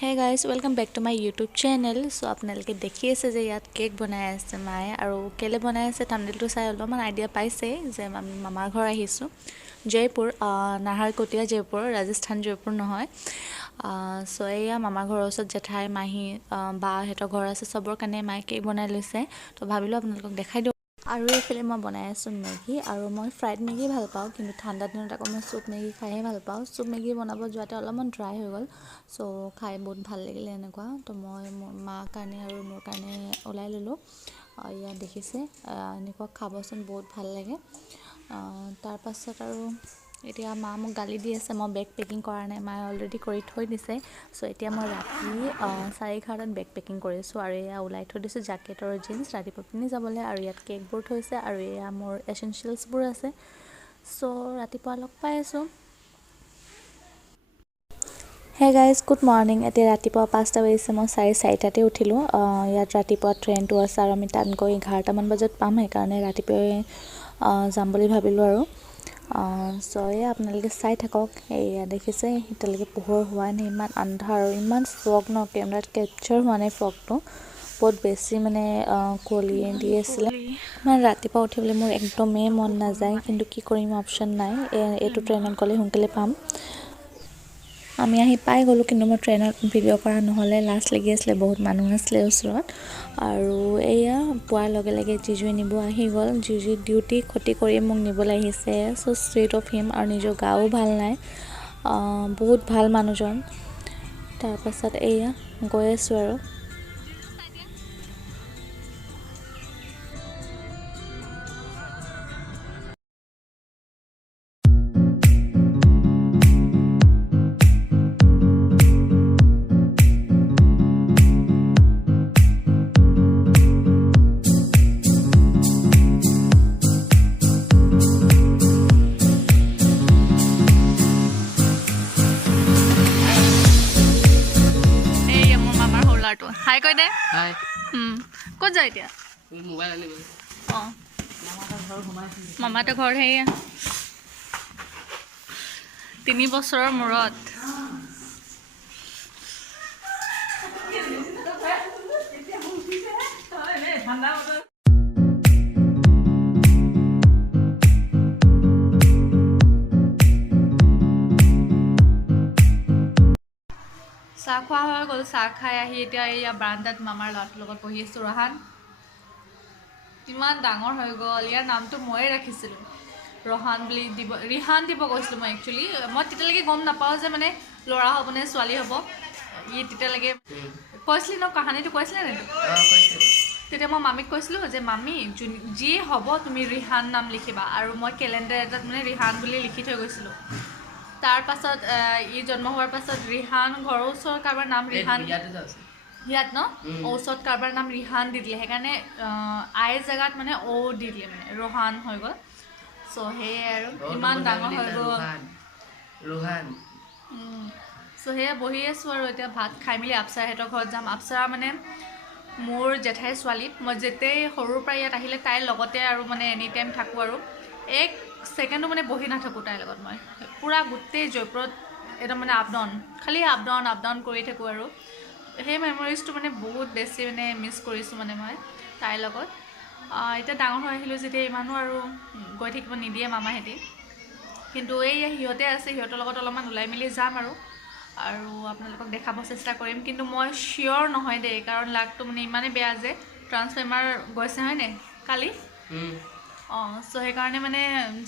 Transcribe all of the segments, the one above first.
Hey guys, welcome back to my YouTube channel. So আপোনালোকে দেখি আছে যে ইয়াত কেক বনাই আছে মায়ে আৰু কেলে বনাই আছে থাম্বনেইলটো চাই অলপমান আইডিয়া পাইছে যে আমি মামাৰ ঘৰ আহিছো জয়পুৰ নাহাৰকটীয়া জয়পুৰ ৰাজস্থান জয়পুৰ নহয় সো এয়া মামাৰ ঘৰৰ ওচৰত জেঠাই মাহী বা হেতৰ ঘৰ আছে সবৰ কাৰণে মায়ে কেক বনাই লৈছে তো ভাবিলো আপোনালোকক দেখাই দিও আৰু এইফালে মই বনাই আছো মেগী আৰু মই ফ্ৰাইড মেগী ভাল পাওঁ কিন্তু ঠাণ্ডা দিনত আকৌ মই চুপ মেগী খাইহে ভাল পাওঁ চুপ মেগী বনাব যোৱাতে অলপমান ড্ৰাই হৈ গ'ল সো খাই বহুত ভাল লাগিলে এনেকুৱা তো মই মাৰ কাৰণে আৰু মোৰ কাৰণে ওলাই ল'লোঁ ইয়াত দেখিছে এনেকুৱা খাবচোন বহুত ভাল লাগে তাৰ পাছত আৰু এতিয়া মা মোক গালি দি আছে মই বেগ পেকিং কৰা নাই মায়ে অলৰেডি কৰি থৈ দিছে সো এতিয়া মই ৰাতি 11:30 বেগ পেকিং কৰিছো আৰু এয়া ওলাই থৈ দিছো জ্যাকেট আৰু জিন্স ৰাতিপুৱা পিন্ধি যাবলৈ আৰু ইয়াত কেকবোৰ থৈছে আৰু এয়া মোৰ এসেনশিয়েলছবোৰ আছে সো ৰাতিপুৱা লগ পাই আছো Hey guys, good morning. এতিয়া ৰাতিপুৱা 5টা বাজিছে মই 4:30টাতে উঠিলো ইয়াত ৰাতিপুৱা ট্ৰেইনটো আছে আৰু আমি তাত গৈ 11টা মান বজাত পাম সেইকাৰণে ৰাতিপুৱাই যাম বুলি ভাবিলো আৰু সো আপোনালোকে চাই থাকক এয়া দেখিছে এতিয়ালৈকে পোহৰ হোৱা নাই ইমান আন্ধাৰ আৰু ইমান ফগ ন কেমেৰাত কেপচাৰ হোৱা নাই ফগটো বহুত বেছি মানে কুঁৱলী দি আছিলে মানে ৰাতিপুৱা উঠিবলৈ মোৰ একদমেই মন নাযায় কিন্তু কি কৰিম অপচন নাই এইটো ট্ৰেইনত গ'লে সোনকালে পাম আমি আহি পাই গ'লো কিন্তু মই ট্ৰেইনত ভিডিঅ' কৰা নহ'লে লাষ্ট লাগি আছিলে বহুত মানুহ আছিলে ওচৰত আৰু এয়া পোৱাৰ লগে লগে জিজুৱে নিব আহি গ'ল জিজু ডিউটি ক্ষতি কৰি মোক নিবলৈ আহিছে সো সুইট অফ হিম আৰু নিজৰ গাও ভাল নাই বহুত ভাল মানুহজন তাৰ পাছত এয়া গৈ আছো আৰু হাই কই দে হাই ক'ত যায় এতিয়া মোবাইল আনিব মামাৰ ঘৰ হেয়া 3 বছৰৰ মূৰত চাহ খোৱা হৈ গ'ল চাহ খাই আহি এতিয়া এয়া বাৰান্দাত মামাৰ ল'ৰাটোৰ লগত বহি আছো ৰহান কিমান ডাঙৰ হৈ গ'ল ইয়াৰ নামটো ময়ে ৰাখিছিলোঁ ৰহান বুলি দিব ৰিহান দিব কৈছিলোঁ মই একচুৱেলি মই তেতিয়ালৈকে গম নাপাওঁ যে মানে ল'ৰা হ'ব নে ছোৱালী হ'ব ই তেতিয়ালৈকে কৈছিলি ন কাহানীটো কৈছিলে নে তেতিয়া মই মামীক কৈছিলোঁ যে মামী যি হ'ব তুমি ৰিহান নাম লিখিবা আৰু মই কেলেণ্ডাৰ এটাত মানে ৰিহান বুলি লিখি থৈ গৈছিলোঁ তাৰ পাছত ই জন্ম হোৱাৰ পাছত ৰিহান ঘৰৰ ওচৰৰ কাৰোবাৰ নাম ৰিহান ইয়াত ন ওচৰত কাৰোবাৰ নাম ৰিহান দি দিলে সেইকাৰণে আইৰ জেগাত মানে অ দি দিলে মানে ৰোহান হৈ গ'ল সো সেয়ে আৰু ইমান ডাঙৰ হৈ গ'ল ৰোহান সো সেয়ে বহি আছো আৰু এতিয়া ভাত খাই মেলি আপচাৰহঁতৰ ঘৰত যাম আপচাৰা মানে মোৰ জেঠাই ছোৱালী মই যেতেই সৰুৰ পৰা ইয়াত আহিলে তাইৰ লগতে আৰু মানে এনি টাইম থাকোঁ আৰু এক ছেকেণ্ডো মানে বহি নাথাকোঁ তাইৰ লগত মই পুৰা গোটেই জয়পুৰত একদম মানে আপ ডাউন কৰি থাকোঁ আৰু সেই মেমৰিজটো মানে বহুত বেছি মানে মিছ কৰিছোঁ মানে মই তাইৰ লগত এতিয়া ডাঙৰ হৈ আহিলোঁ যেতিয়া ইমানো আৰু গৈ থাকিব নিদিয়ে মামাহেঁতি কিন্তু এই সিহঁতে আছে সিহঁতৰ লগত অলপমান ওলাই মেলি যাম আৰু আপোনালোকক দেখাব চেষ্টা কৰিম কিন্তু মই চিয়'ৰ নহয় দেই কাৰণ লাকটো মানে ইমানেই বেয়া যে ট্ৰান্সফৰ্মাৰ গৈছে হয়নে কালি সো সেইকাৰণে মানে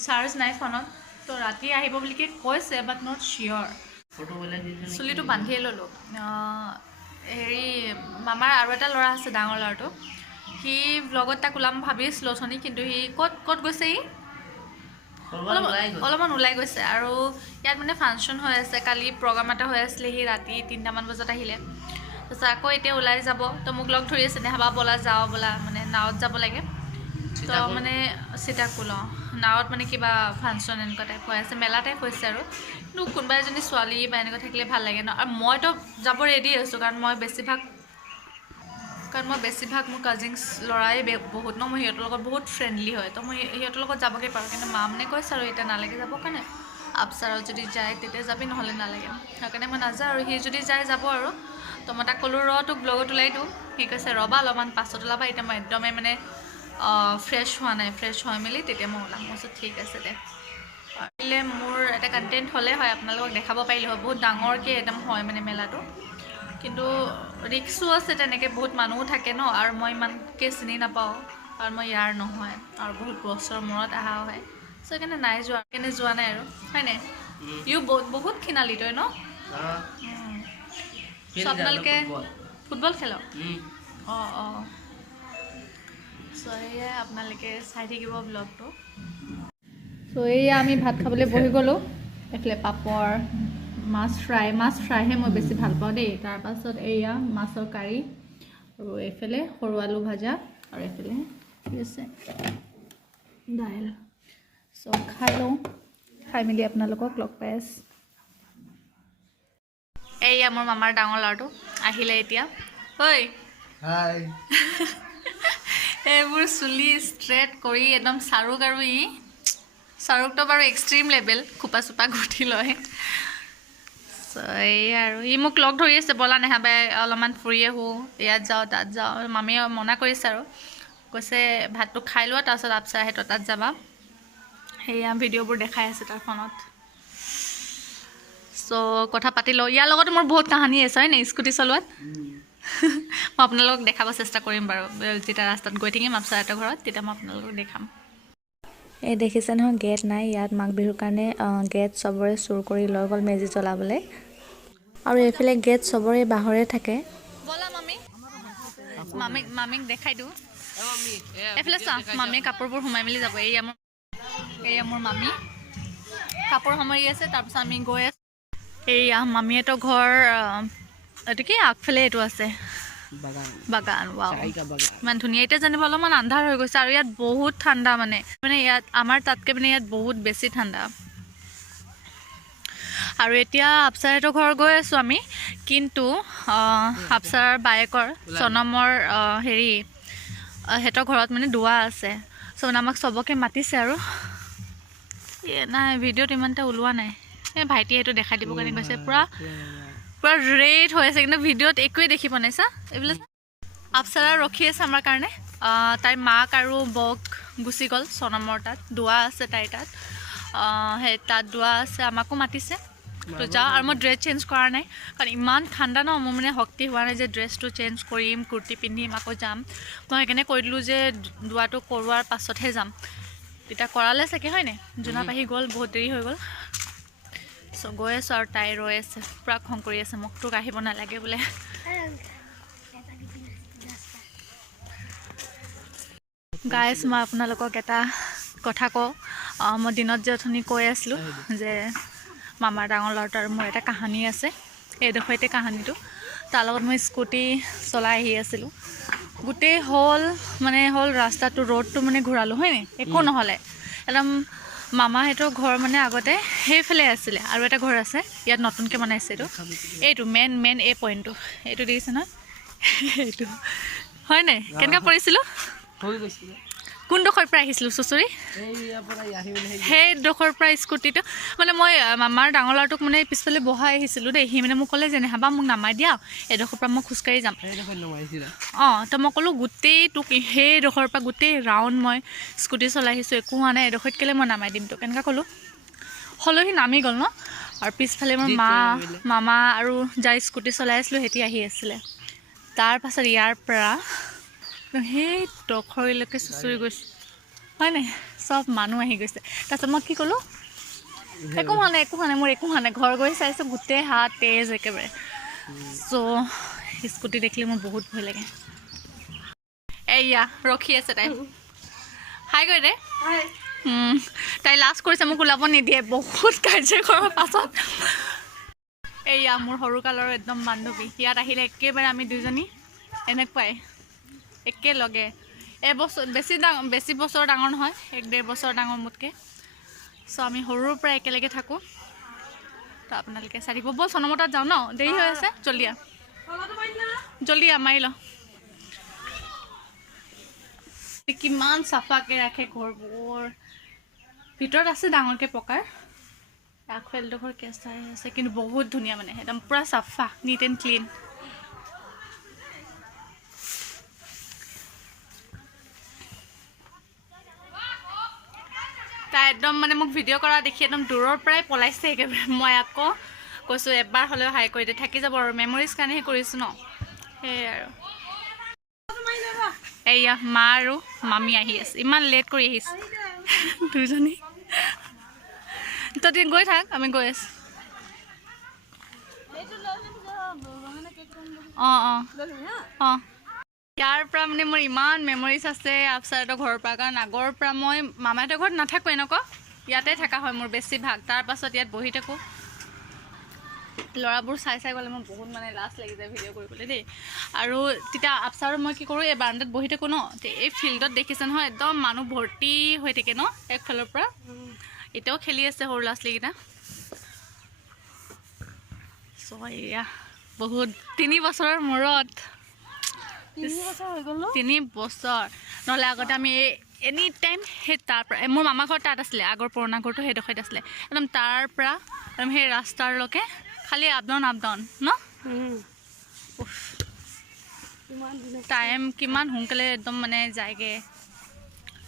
চাৰ্জ নাই ফোনত তো ৰাতি আহিব বুলিকে কৈছে বাট নট চিয়'ৰ চুলিটো বান্ধিয়ে ল'লোঁ হেৰি মামাৰ আৰু এটা ল'ৰা আছে ডাঙৰ ল'ৰাটো সি ব্লগত তাক ওলাম ভাবিছিলোঁ অথনি কিন্তু সি ক'ত গৈছে সি অলপমান ওলাই গৈছে আৰু ইয়াত মানে ফাংচন হৈ আছে কালি প্ৰগ্ৰাম এটা হৈ আছিলে সি ৰাতি 3টামান বজাত আহিলে তাৰপিছত আকৌ এতিয়া ওলাই যাব তো মোক লগ ধৰি আছে নেহাবা ব'লা যাওঁ ব'লা মানে নাৱত যাব লাগে তো মানে সীতাকুল নাৱত মানে কিবা ফাংচন এনেকুৱা টাইপ হৈ আছে মেলা টাইপ হৈছে আৰু কিন্তু কোনোবা এজনী ছোৱালী বা এনেকুৱা থাকিলে ভাল লাগে ন আৰু মইতো যাব ৰেডি আছোঁ কাৰণ মই বেছিভাগ মোৰ কাজিনছ ল'ৰাই বহুত ন মই সিহঁতৰ লগত বহুত ফ্ৰেণ্ডলি হয় তো মই সিহঁতৰ লগত যাবগৈ পাৰোঁ কিন্তু মা মানে কৈছে আৰু এতিয়া নালাগে যাবৰ কাৰণে আপচাৰত যদি যায় তেতিয়া যাবি নহ'লে নালাগে সেইকাৰণে মই নাযাওঁ আৰু সি যদি যায় যাব আৰু মই তাক ক'লোঁ তোক ব্লগত ওলাই দিওঁ সি কৈছে ৰ'বা অলপমান পাছত ওলাবা এতিয়া মই একদমেই মানে ফ্ৰেছ হোৱা নাই ফ্ৰেছ হৈ মেলি তেতিয়া মই ওলাম মই কৈছোঁ ঠিক আছে দে পাৰিলে মোৰ এটা কণ্টেণ্ট হ'লে হয় আপোনালোকক দেখাব পাৰিলে হয় বহুত ডাঙৰকৈ একদম হয় মানে মেলাটো কিন্তু ৰিক্সো আছে তেনেকৈ বহুত মানুহো থাকে ন আৰু মই ইমানকৈ চিনি নাপাওঁ আৰু মই ইয়াৰ নহয় আৰু বহুত বছৰৰ মূৰত অহা হয় চ' সেইকাৰণে নাই যোৱা নাই আৰু হয় নাই ইও বহুত ক্ষীণালি তই ন চ' আপোনালোকে ফুটবল খেল অঁ চ' সেয়াই আপোনালোকে চাই থাকিব ব্লগটো চ' এয়া আমি ভাত খাবলৈ বহি গ'লোঁ এইফালে পাপৰ মাছ ফ্ৰাইহে মই বেছি ভাল পাওঁ দেই তাৰপাছত এয়া মাছৰ কাৰী আৰু এইফালে সৰু আলু ভাজা আৰু এইফালে কি আছে দাইল চ' খাই লওঁ খাই মেলি আপোনালোকক লগ পাই আছোঁ এয়া মোৰ মামাৰ ডাঙৰ ল'ৰাটো আহিলে এতিয়া ঐ হাই এইবোৰ চুলি ষ্ট্ৰেট কৰি একদম চাৰুক আৰু চাৰুকটো বাৰু এক্সট্ৰিম লেভেল খোপা চোপা গুঠি লয় এই আৰু ই মোক লগ ধৰি আছে ব'লা নেহাবাই অলপমান ফুৰি আহোঁ ইয়াত যাওঁ তাত যাওঁ মামীয়ে মনা কৰিছে আৰু কৈছে ভাতটো খাই লোৱা তাৰপিছত আপচাৰ আহে তাত যাবা সেয়া ভিডিঅ'বোৰ দেখাই আছে তাৰ ফোনত চ' কথা পাতি লওঁ ইয়াৰ লগতো মোৰ বহুত কাহানী আছে হয় নাই স্কুটি চলোৱাত মই আপোনালোকক দেখাব চেষ্টা কৰিম বাৰু যেতিয়া ৰাস্তাত গৈ থাকিম আপচাৰহঁতৰ ঘৰত তেতিয়া মই আপোনালোকক দেখাম এই দেখিছে নহয় গেট নাই ইয়াত মাঘ বিহুৰ কাৰণে গেট চবৰে চুৰ কৰি লৈ গ'ল মেজি জ্বলাবলৈ আৰু এইফালে গেট চবৰে বাঁহৰে থাকে ব'লা মামীক দেখাই দিওঁ এইফালে চা মামীয়ে কাপোৰবোৰ সোমাই মেলি যাব এয়া মোৰ মামী কাপোৰ সামৰি আছে তাৰপিছত আমি গৈ আছোঁ এয়া মামীহঁতৰ ঘৰ এইটো কি আগফালে এইটো আছে বাগান ইমান ধুনীয়া এতিয়া জানিব অলপমান আন্ধাৰ হৈ গৈছে আৰু ইয়াত বহুত ঠাণ্ডা মানে ইয়াত আমাৰ তাতকৈ মানে ইয়াত বহুত বেছি ঠাণ্ডা আৰু এতিয়া আপচাৰহঁতৰ ঘৰ গৈ আছোঁ আমি কিন্তু আপচাৰ বায়েকৰ চনমৰ সিহঁতৰ ঘৰত মানে দুৱা আছে চ' আমাক চবকে মাতিছে আৰু নাই ভিডিঅ'ত ইমান এটা ওলোৱা নাই এই ভাইটিয়ে সেইটো দেখাই দিব কাৰণে কৈছে পুৰা ৰেড হৈ আছে কিন্তু ভিডিঅ'ত একোৱেই দেখি পোৱা নাই চা এইবিলাক আপচাৰা ৰখি আছে আমাৰ কাৰণে তাইৰ মাক আৰু বক গুচি গ'ল চনমৰ তাত দুৱা আছে তাইৰ তাত সেই তাত দুৱা আছে আমাকো মাতিছে তো যাওঁ আৰু মই ড্ৰেছ চেঞ্জ কৰা নাই কাৰণ ইমান ঠাণ্ডা ন মোৰ মানে শক্তি হোৱা নাই যে ড্ৰেছটো চেঞ্জ কৰিম কুৰ্তি পিন্ধিম আকৌ যাম মই সেইকাৰণে কৈ দিলোঁ যে দুৱাটো কৰোৱাৰ পাছতহে যাম তেতিয়া কৰালে চাগে হয় নাই জোনাপ আহি গ'ল বহুত দেৰি হৈ গ'ল চ' গৈ আছোঁ আৰু তাই ৰৈ আছে পূৰা খং কৰি আছে মোক তোক আহিব নালাগে বোলে গাইছ মই আপোনালোকক এটা কথা কওঁ মই দিনত যে অথনি কৈ আছিলোঁ যে মামাৰ ডাঙৰ ল'ৰাটো আৰু মোৰ এটা কাহানী আছে এইডোখৰতে কাহানীটো তাৰ লগত মই স্কুটি চলাই আহি আছিলোঁ গোটেই হ'ল ৰাস্তাটো ৰ'ডটো মানে ঘূৰালোঁ হয় নাই একো নহ'লে একদম মামাহঁতৰ ঘৰ মানে আগতে সেইফালে আছিলে আৰু এটা ঘৰ আছে ইয়াত নতুনকৈ বনাইছে এইটো মেইন এই পইণ্টটো এইটো দেখিছে নহয় এইটো হয় নাই কেনেকৈ পৰিছিলোঁ কোনডোখৰ পৰা আহিছিলোঁ চুচুৰি সেইডোখৰ পৰা স্কুটিটো মানে মই মামাৰ ডাঙৰ ল'ৰাটোক মানে পিছফালে বহাই আহিছিলোঁ দেই সি মানে মোক ক'লে যে নেহাবা মোক নামাই দিয়া এইডোখৰ পৰা মই খোজকাঢ়ি যাম তো মই ক'লোঁ গোটেই তোক সেইডোখৰ পৰা গোটেই ৰাউণ্ড মই স্কুটি চলাই আহিছোঁ একো হোৱা নাই এডোখৰত কেলৈ মই নামাই দিম তোক কেনেকৈ ক'লোঁ হ'লেও সি নামি গ'ল ন আৰু পিছফালে মোৰ মামা আৰু যাৰ স্কুটি চলাই আছিলোঁ সিহঁতি আহি আছিলে তাৰপাছত ইয়াৰ পৰা সেই ডখৰলৈকে চুচুৰি গৈছে হয় নাই চব মানুহ আহি গৈছে তাৰপিছত মই কি ক'লোঁ একো হোৱা নাই মোৰ একো হোৱা নাই ঘৰ গৈ চাইছোঁ গোটেই হাত তেজ একেবাৰে চ' স্কুটি দেখিলে মোৰ বহুত ভয় লাগে এয়া ৰখি আছে তাই হাই গৈ দে তাই লাজ কৰিছে মোক ওলাব নিদিয়ে বহুত কাজিয়া কৰাৰ পাছত এয়া মোৰ সৰুকালৰ একদম বান্ধৱী ইয়াত আহিলে একেবাৰে আমি দুজনী এনেকুৱাই একেলগে এবছৰ বেছি বছৰ ডাঙৰ নহয় 1-1.5 বছৰ ডাঙৰ মোতকৈ চ' আমি সৰুৰ পৰা একেলগে থাকোঁ তো আপোনালোকে চাই দিব ব'ল চনমৰ তাত যাওঁ ন দেৰি হৈ আছে জল্দি মাৰি ল কিমান চাফাকৈ ৰাখে ঘৰবোৰ ভিতৰত আছে ডাঙৰকৈ পকাৰ আগফালডোখৰ কেঁচাই আছে কিন্তু বহুত ধুনীয়া মানে একদম পূৰা চাফা নিট এণ্ড ক্লিন তাই একদম মানে মোক ভিডিঅ' কৰা দেখি একদম দূৰৰ পৰাই পলাইছে একেবাৰে মই আকৌ কৈছোঁ এবাৰ হ'লেও হাই কৰি দে থাকি যাব আৰু মেমৰিজ কাৰণেহে কৰিছোঁ ন সেয়াই আৰু এয়া মা আৰু মামী আহি আছে ইমান লেট কৰি আহিছে দুজনী তই গৈ থাক আমি গৈ আছোঁ অঁ অঁ অঁ ইয়াৰ পৰা মানে মোৰ ইমান মেমৰিজ আছে আপচাৰহঁতৰ ঘৰৰ পৰা কাৰণ আগৰ পৰা মই মামাহঁতৰ ঘৰত নাথাকোঁ এনেকুৱা ইয়াতে থকা হয় মোৰ বেছিভাগ তাৰপাছত ইয়াত বহি থাকোঁ ল'ৰাবোৰ চাই চাই গ'লে মোৰ বহুত মানে লাজ লাগি যায় ভিডিঅ' কৰিবলৈ দেই আৰু তেতিয়া আপচাৰ মই কি কৰোঁ এই বাৰান্দাত বহি থাকোঁ ন এই ফিল্ডত দেখিছে নহয় একদম মানুহ ভৰ্তি হৈ থাকে ন একফালৰ পৰা এতিয়াও খেলি আছে সৰু ল'ৰা ছোৱালীকেইটা চ' এয়া বহুত 3 বছৰৰ মূৰত 3 বছৰ নহ'লে আগতে আমি এনি টাইম সেই তাৰ পৰা মোৰ মামা ঘৰ তাত আছিলে আগৰ পুৰণা ঘৰটো সেইডোখৰত আছিলে একদম তাৰ পৰা একদম সেই ৰাস্তাৰলৈকে খালি আপ ডাউন ন টাইম কিমান সোনকালে একদম মানে যায়গৈ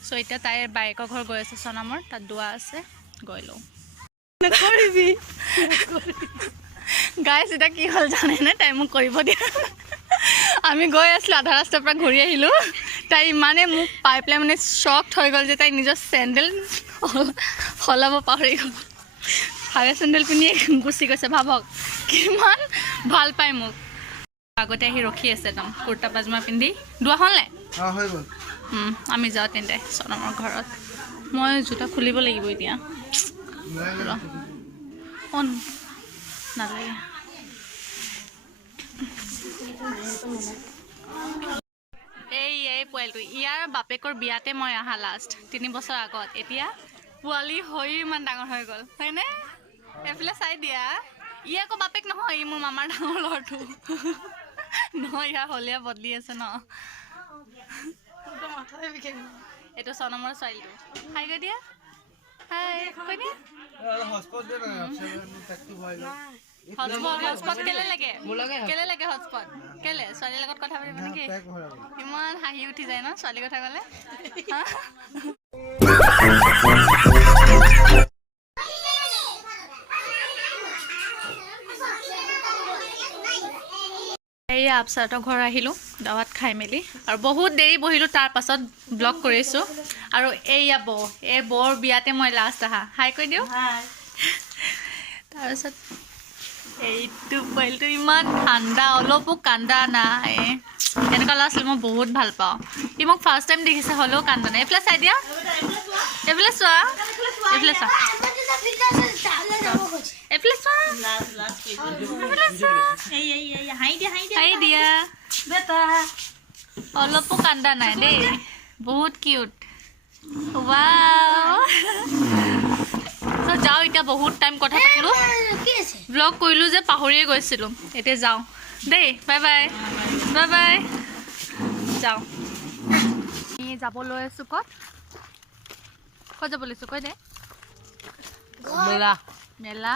চ' এতিয়া তাইৰ বাইকৰ ঘৰ গৈ আছে চনামৰ তাত দোৱা আছে গৈ লওঁ গাইছ এতিয়া কি হ'ল জানেনে তাই মোক কৰিব দিয়া আমি গৈ আছিলোঁ আধা ৰাস্তাৰ পৰা ঘূৰি আহিলোঁ তাই ইমানে মোক পাই পেলাই মানে শ্বকড হৈ গ'ল যে তাই নিজৰ চেণ্ডেল সলাব পাহৰি গ'ল হাৱে চেণ্ডেল পিন্ধিয়ে গুচি গৈছে ভাবক কিমান ভাল পায় মোক আগতে আহি ৰখি আছে একদম কুৰ্তা পাজামা পিন্ধি দোৱা হ'লনে আমি যাওঁ তেন্তে চনমৰ ঘৰত মই জোতা খুলিব লাগিব এতিয়া অঁ নালাগে এই পোৱালিটো ইয়াৰ বাপেকৰ বিয়াতে মই আহা লাষ্ট 3 বছৰ আগত এতিয়া পোৱালি হৈও ইমান ডাঙৰ হৈ গ'ল হয়নে এইফালে চাই দিয়া ই আকৌ বাপেক নহয় ই মোৰ মামাৰ ডাঙৰ ল'ৰাটো নহয় ইয়াৰ হলিয়া বদলি আছে ন এইটো চনমৰ ছোৱালীটো হাই গৈ দিয়া হাই কৈ দিয়া হটস্পট কেলে লাগে হটস্পট কেলে ছোৱালীৰ লগত কথা পাতিব নেকি ইমান হাঁহি উঠি যায় ন ছোৱালীৰ কথা ক'লে এইয়া আপচাৰহঁতৰ ঘৰ আহিলোঁ দাৱাত খাই মেলি আৰু বহুত দেৰি বহিলোঁ তাৰপাছত ব্লগ কৰিছোঁ আৰু এইয়া এই বৰ বিয়াতে মই লাষ্ট আহা হাই কৈ দিওঁ তাৰপিছত এইটো পোৱালিটো ইমান ঠাণ্ডা অলপো কান্দা নাই এনেকুৱা ল'ৰা ছোৱালী মই বহুত ভাল পাওঁ ই মোক ফাৰ্ষ্ট টাইম দেখিছে হ'লেও কান্দা নাই এইফালে চাই দিয়া এইফালে চোৱা এইফালে চোৱা এইফালে চোৱা হাঁহি দিয়া অলপো কান্দা নাই দেই বহুত কিউট ৱাও যাওঁ এতিয়া বহুত টাইম কথা পাতিলোঁ ব্লগ কৰিলোঁ যে পাহৰিয়ে গৈছিলোঁ এতিয়া যাওঁ দেই বাই বাই বাই বাই যাওঁ আমি যাব লৈ আছোঁ ক'ত যাব লৈছোঁ কৈ দে মেলা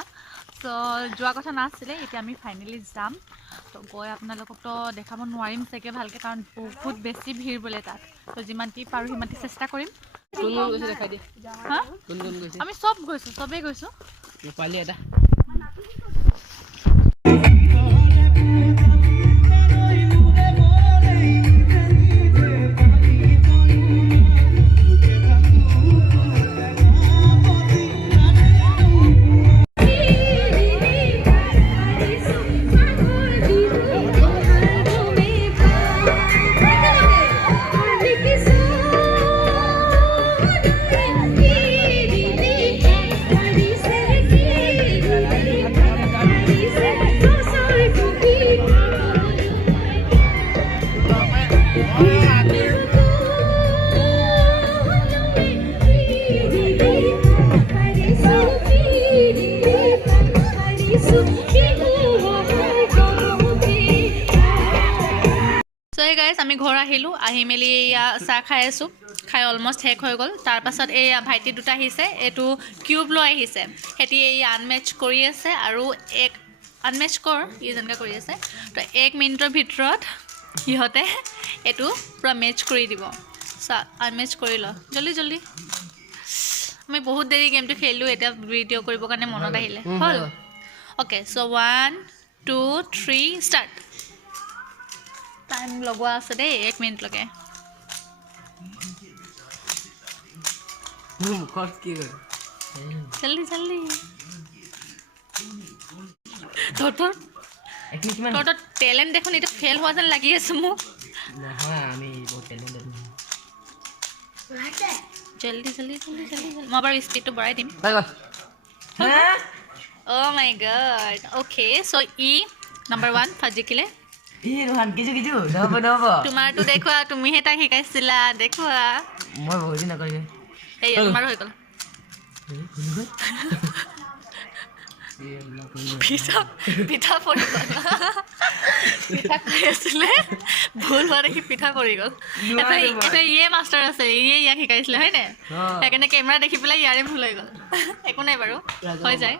চ' যোৱা কথা নাছিলে এতিয়া আমি ফাইনেলি যাম তো গৈ আপোনালোককতো দেখাব নোৱাৰিম চাগে ভালকৈ কাৰণ বহুত বেছি ভিৰ বোলে তাত তো যিমানটি পাৰোঁ সিমানটি চেষ্টা কৰিম আমি চব গৈছোঁ চবেই গৈছোঁ গাইজ আমি ঘৰ আহিলোঁ আহি মেলি এয়া চাহ খাই আছোঁ খাই অলমষ্ট শেষ হৈ গ'ল তাৰপাছত এয়া ভাইটি দুটা আহিছে এইটো কিউব লৈ আহিছে সিহঁতি এই আনমেচ কৰি আছে আৰু এক আনমেচ কৰ ই যেনেকৈ কৰি আছে তো 1 মিনিটৰ ভিতৰত সিহঁতে এইটো পূৰা মেচ কৰি দিব আনমেচ কৰি ল জল্দি জল্দি আমি বহুত দেৰি গেমটো খেলিলোঁ এতিয়া ভিডিঅ' কৰিবৰ কাৰণে মনত আহিলে হ'ল অ'কে চ' 1 2 3 ষ্টাৰ্ট টাইম লগোৱা আছে দেই 1 মিনিট লগে জল্দি জল্দি তোৰ টেলেণ্ট দেখোন এতিয়া ফেইল হোৱা যেন লাগি আছে মোক জল্দি জল্দি জল্দি জল্দি মই বাৰু স্পীডটো বঢ়াই দিম অ' মাই গড অ'কে চ' ই নম্বৰ 1 ফাৰ্ষ্ট জিকিলে তোমাৰতো দেখুওৱা তুমিহে তাক শিকাইছিলা দেখুওৱা মই বহুত দিন নকৰিলে এয়া তোমাৰো হৈ গ'ল পিঠা পৰি গ'ল পিঠা খাই আছিলে ভুল হোৱা দেখি পিঠা পৰি গ'ল এটা ইয়ে মাষ্টাৰ আছে ইয়ে ইয়াক শিকাইছিলে হয়নে সেইকাৰণে কেমেৰা দেখি পেলাই ইয়াৰে ভুল হৈ গ'ল একো নাই বাৰু হৈ যায়